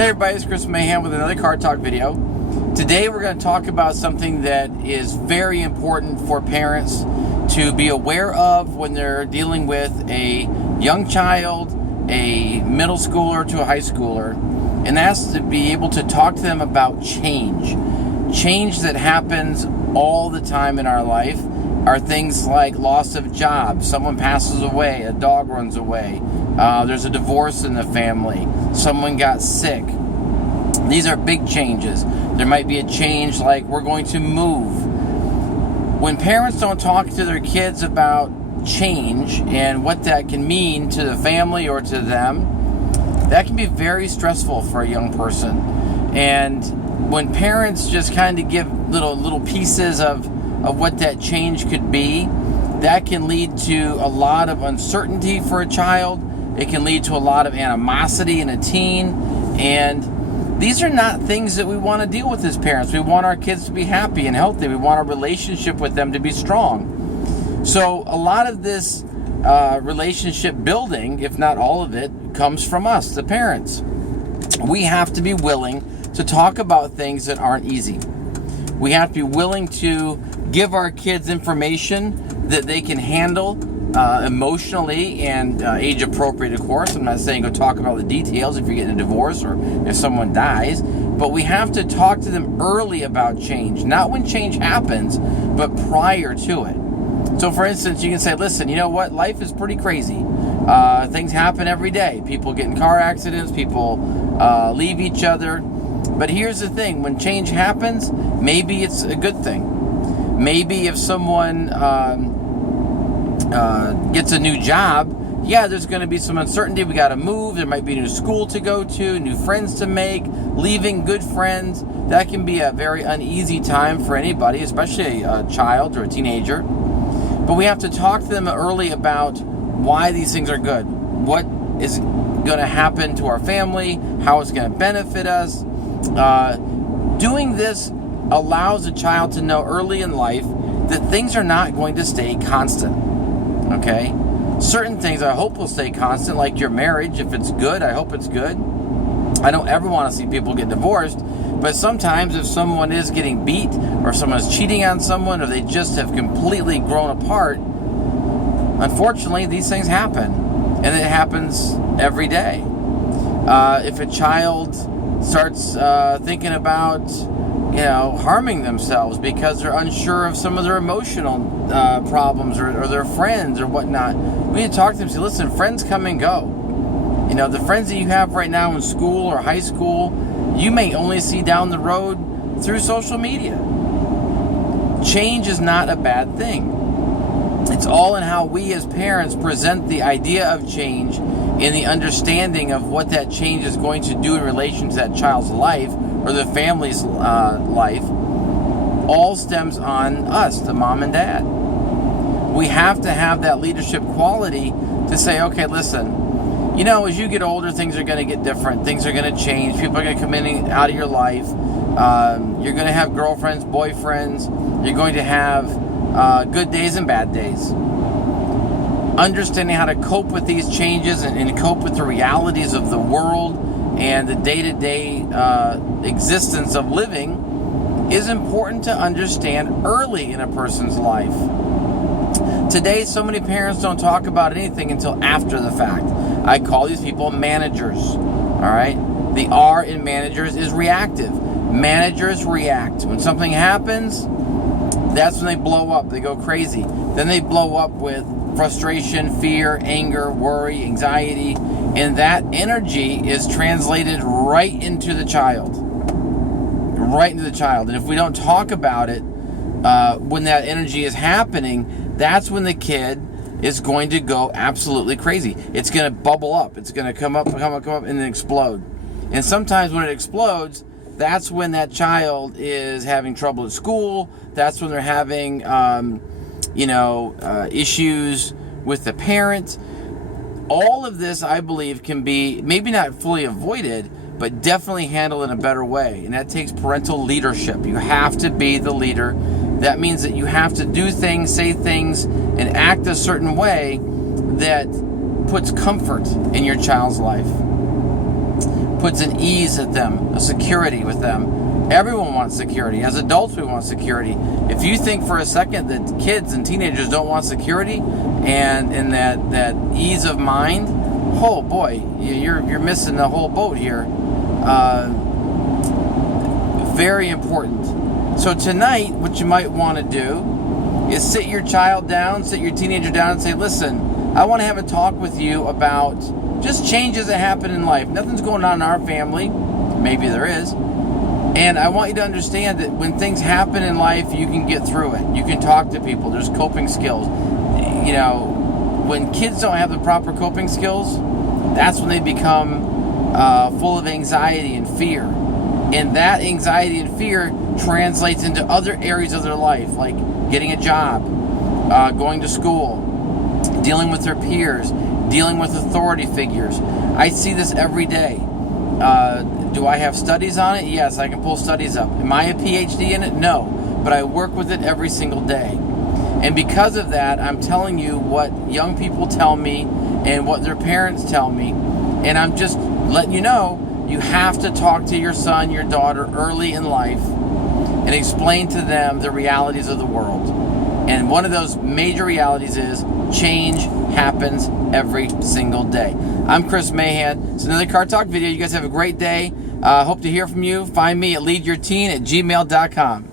Hey everybody, it's Chris Mahan with another Car Talk video. Today we're going to talk about something that is very important for parents to be aware of when they're dealing with a young child, a middle schooler to a high schooler, and that's to be able to talk to them about change. Change that happens all the time in our life are things like loss of job, someone passes away, a dog runs away, there's a divorce in the family, someone got sick. These are big changes. There might be a change like we're going to move. When parents don't talk to their kids about change and what that can mean to the family or to them, that can be very stressful for a young person. And when parents just kind of give little pieces of what that change could be, that can lead to a lot of uncertainty for a child. It can lead to a lot of animosity in a teen. And these are not things that we want to deal with as parents. We want our kids to be happy and healthy. We want our relationship with them to be strong. So a lot of this relationship building, if not all of it, comes from us, the parents. We have to be willing to talk about things that aren't easy. We have to be willing to give our kids information that they can handle emotionally and age appropriate, of course. I'm not saying go talk about the details if you're getting a divorce or if someone dies, but we have to talk to them early about change, not when change happens, but prior to it. So for instance, you can say, listen, you know what? Life is pretty crazy. Things happen every day. People get in car accidents, people leave each other. But here's the thing, when change happens, maybe it's a good thing. Maybe if someone gets a new job, yeah, there's going to be some uncertainty. We got to move. There might be a new school to go to, new friends to make, leaving good friends. That can be a very uneasy time for anybody, especially a child or a teenager. But we have to talk to them early about why these things are good, what is going to happen to our family, how it's going to benefit us. Doing this allows a child to know early in life that things are not going to stay constant. Okay? Certain things I hope will stay constant, like your marriage. If it's good, I hope it's good. I don't ever want to see people get divorced, but sometimes if someone is getting beat or someone's cheating on someone or they just have completely grown apart, unfortunately these things happen, and it happens every day. If a child starts thinking about harming themselves because they're unsure of some of their emotional problems or their friends or whatnot, we need to talk to them and say, listen, friends come and go. The friends that you have right now in school or high school, you may only see down the road through social media. Change is not a bad thing. It's all in how we as parents present the idea of change and the understanding of what that change is going to do in relation to that child's life or the family's life. All stems on us, the mom and dad. We have to have that leadership quality to say, okay, listen, as you get older, things are going to get different. Things are going to change. People are going to come in and out of your life. You're going to have girlfriends, boyfriends. You're going to have good days and bad days. Understanding how to cope with these changes and cope with the realities of the world and the day-to-day existence of living is important to understand early in a person's life. Today, so many parents don't talk about anything until after the fact. I call these people managers, all right? The R in managers is reactive. Managers react. When something happens, that's when they blow up. They go crazy. Then they blow up with frustration, fear, anger, worry, anxiety, and that energy is translated right into the child. Right into the child. And if we don't talk about it, when that energy is happening, that's when the kid is going to go absolutely crazy. It's going to bubble up. It's going to come up, and then explode. And sometimes when it explodes, that's when that child is having trouble at school. That's when they're having, issues with the parent. All of this, I believe, can be maybe not fully avoided, but definitely handled in a better way. And that takes parental leadership. You have to be the leader. That means that you have to do things, say things, and act a certain way that puts comfort in your child's life. puts an ease at them, a security with them. Everyone wants security. As adults, we want security. If you think for a second that kids and teenagers don't want security and that ease of mind, oh boy, you're missing the whole boat here. Very important. So tonight, what you might want to do is sit your child down, sit your teenager down and say, listen, I want to have a talk with you about just changes that happen in life. Nothing's going on in our family. Maybe there is. And I want you to understand that when things happen in life, you can get through it. You can talk to people. There's coping skills. You know, when kids don't have the proper coping skills, that's when they become full of anxiety and fear. And that anxiety and fear translates into other areas of their life, like getting a job, going to school, dealing with their peers, dealing with authority figures. I see this every day. Do I have studies on it? Yes, I can pull studies up. Am I a PhD in it? No. But I work with it every single day. And because of that, I'm telling you what young people tell me and what their parents tell me. And I'm just letting you know, you have to talk to your son, your daughter early in life and explain to them the realities of the world. And one of those major realities is change happens every single day. I'm Chris Mahan. It's another Car Talk video. You guys have a great day. Hope to hear from you. Find me at leadyourteen@gmail.com.